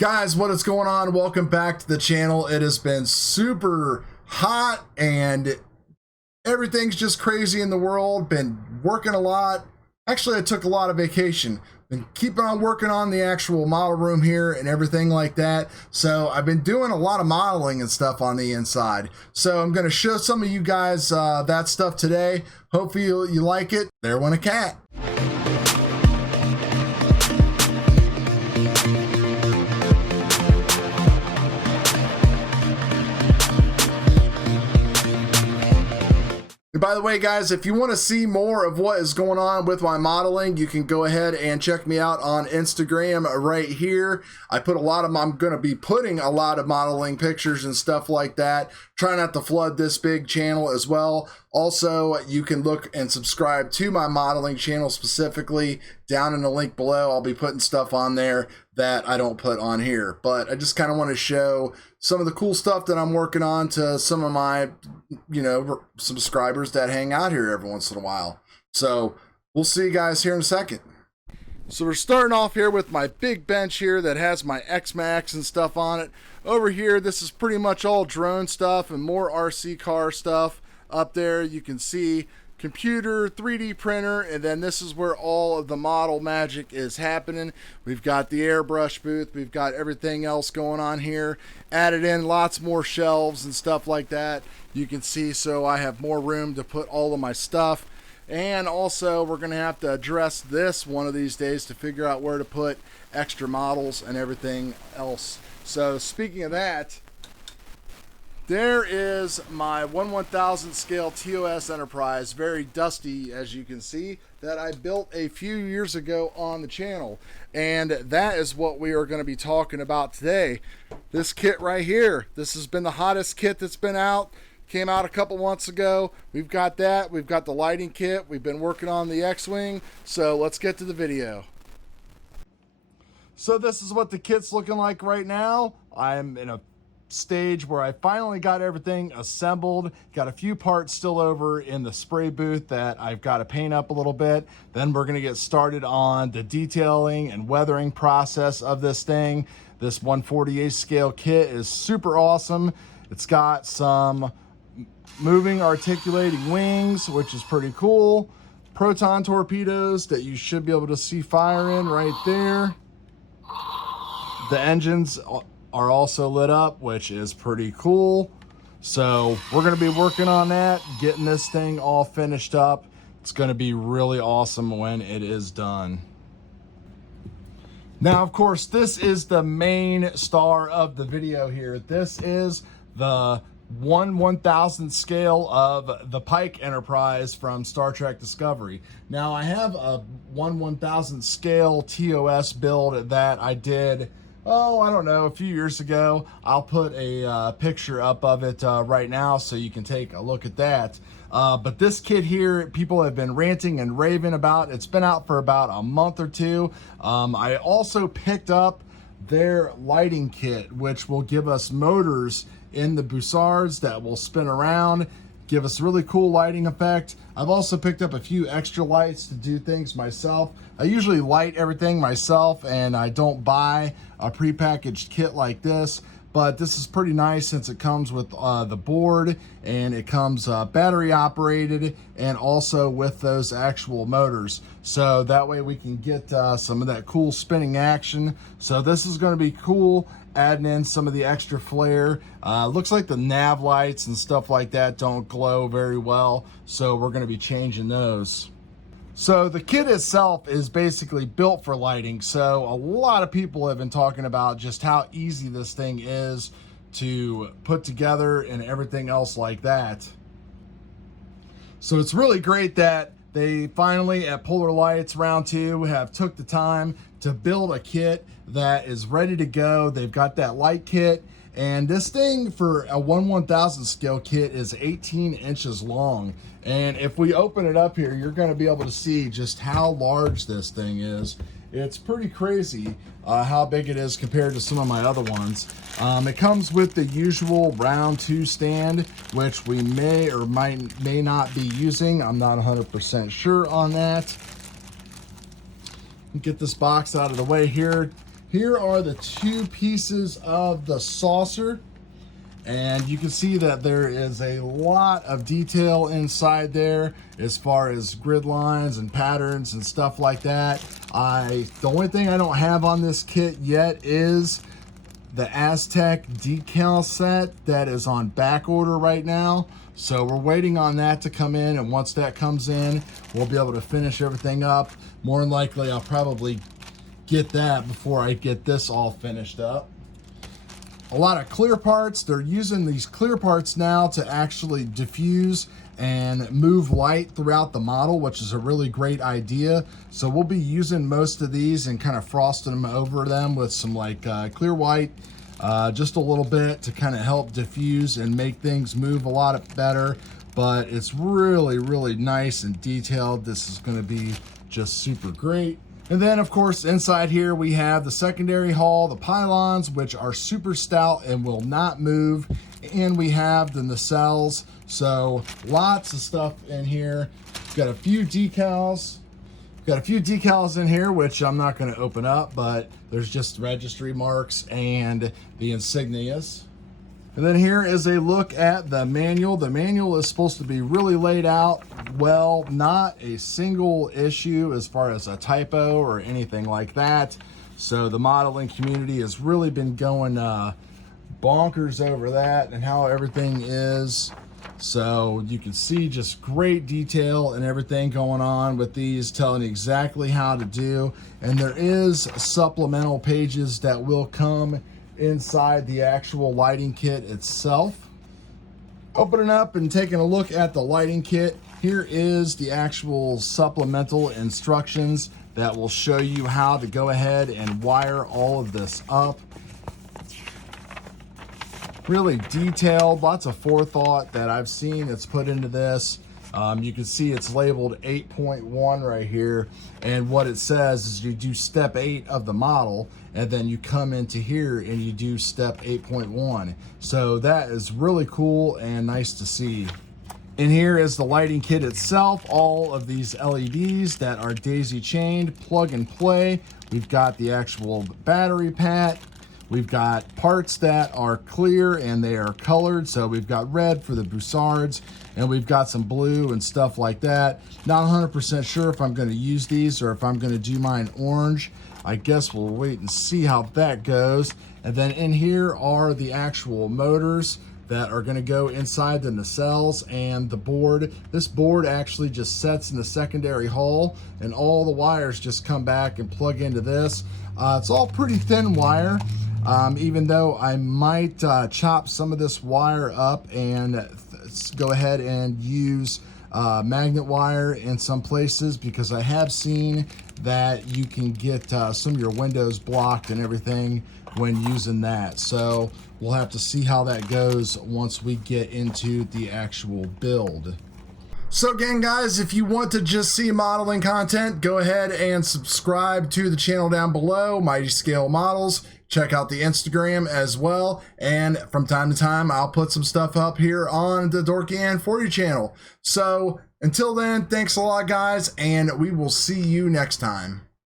Guys, what is going on? Welcome back to the channel. It has been super hot and everything's just crazy in the world. Been working a lot. Actually, I took a lot of vacation. Been keeping on working on the actual model room here and everything like that. So I've been doing a lot of modeling and stuff on the inside. So I'm going to show some of you guys that stuff today. Hopefully you like it. There went a cat. And by the way, guys, if you want to see more of what is going on with my modeling, you can go ahead and check me out on Instagram right here. I'm going to be putting a lot of modeling pictures and stuff like that. Try not to flood this big channel as well. Also, you can look and subscribe to my modeling channel specifically down in the link below. I'll be putting stuff on there that I don't put on here. But I just kind of want to show some of the cool stuff that I'm working on to some of my, subscribers that hang out here every once in a while. So we'll see you guys here in a second. So we're starting off here with my big bench here that has my X-Max and stuff on it. Over here, this is pretty much all drone stuff and more RC car stuff. Up there, you can see computer, 3D printer, and then this is where all of the model magic is happening. We've got the airbrush booth, we've got everything else going on here. Added in lots more shelves and stuff like that. You can see, so I have more room to put all of my stuff. And also, we're going to have to address this one of these days to figure out where to put extra models and everything else. So speaking of that, there is my 1/1000 scale TOS Enterprise, very dusty as you can see, that I built a few years ago on the channel. And that is what we are going to be talking about today. This kit right here, this has been the hottest kit that's been out. Came out a couple months ago. We've got that. We've got the lighting kit. We've been working on the X-Wing. So let's get to the video. So this is what the kit's looking like right now. I'm in a stage where I finally got everything assembled. Got a few parts still over in the spray booth that I've got to paint up a little bit. Then we're going to get started on the detailing and weathering process of this thing. This 1/48 scale kit is super awesome. It's got some moving articulating wings, which is pretty cool. Proton torpedoes that you should be able to see fire in right there. The engines are also lit up, which is pretty cool. So we're going to be working on that, getting this thing all finished up. It's going to be really awesome when it is done. Now, of course, this is the main star of the video here. This is the 1/1000 scale of the Pike Enterprise from Star Trek Discovery. Now, I have a 1/1000 scale TOS build that I did, I don't know, a few years ago. I'll put a picture up of it right now so you can take a look at that. But this kit here, people have been ranting and raving about. It's been out for about a month or two. I also picked up their lighting kit, which will give us motors in the Bussards that will spin around, give us really cool lighting effect. I've also picked up a few extra lights to do things myself. I usually light everything myself and I don't buy a prepackaged kit like this, but this is pretty nice since it comes with the board and it comes battery operated and also with those actual motors. So that way we can get some of that cool spinning action. So this is going to be cool, adding in some of the extra flare. Looks like the nav lights and stuff like that don't glow very well, so we're going to be changing those. So the kit itself is basically built for lighting. So a lot of people have been talking about just how easy this thing is to put together and everything else like that. So it's really great that they finally at Polar Lights Round 2 have took the time to build a kit that is ready to go. They've got that light kit, and this thing for a 1/1000 scale kit is 18 inches long. And if we open it up here, you're going to be able to see just how large this thing is. It's pretty crazy how big it is compared to some of my other ones. It comes with the usual Round 2 stand, which we may or may not be using. I'm not 100% sure on that. Get this box out of the way here. here are the two pieces of the saucer. And you can see that there is a lot of detail inside there as far as grid lines and patterns and stuff like that. The only thing I don't have on this kit yet is the Aztec decal set that is on back order right now. So we're waiting on that to come in, and once that comes in, we'll be able to finish everything up. More than likely, I'll probably get that before I get this all finished up. A lot of clear parts. They're using these clear parts now to actually diffuse and move light throughout the model, which is a really great idea. So we'll be using most of these and kind of frosting them over them with some like clear white, just a little bit to kind of help diffuse and make things move a lot better. But it's really, really nice and detailed. This is going to be just super great. And then of course inside here we have the secondary hull, the pylons, which are super stout and will not move, and we have the nacelles. So lots of stuff in here. Got a few decals. Got a few decals in here, which I'm not going to open up, but there's just registry marks and the insignias. And then here is a look at the manual. The manual is supposed to be really laid out well, not a single issue as far as a typo or anything like that. So the modeling community has really been going bonkers over that and how everything is. So you can see just great detail and everything going on with these, telling you exactly how to do. And there is supplemental pages that will come inside the actual lighting kit itself. Opening up and taking a look at the lighting kit, here is the actual supplemental instructions that will show you how to go ahead and wire all of this up. Really detailed, lots of forethought that I've seen that's put into this. You can see it's labeled 8.1 right here, and what it says is you do step 8 of the model, and then you come into here and you do step 8.1. So that is really cool and nice to see. In here is the lighting kit itself, all of these LEDs that are daisy chained, plug and play. We've got the actual battery pack. We've got parts that are clear and they are colored. So we've got red for the Bussards, and we've got some blue and stuff like that. Not 100% sure if I'm going to use these or if I'm going to do mine orange. I guess we'll wait and see how that goes. And then in here are the actual motors that are going to go inside the nacelles and the board. This board actually just sets in the secondary hull, and all the wires just come back and plug into this. It's all pretty thin wire. Even though I might chop some of this wire up and go ahead and use magnet wire in some places, because I have seen that you can get some of your windows blocked and everything when using that. So we'll have to see how that goes once we get into the actual build. So again, guys, if you want to just see modeling content, go ahead and subscribe to the channel down below, Mighty Scale Models. Check out the Instagram as well. And from time to time, I'll put some stuff up here on the Dorky and 40 channel. So until then, thanks a lot, guys, and we will see you next time.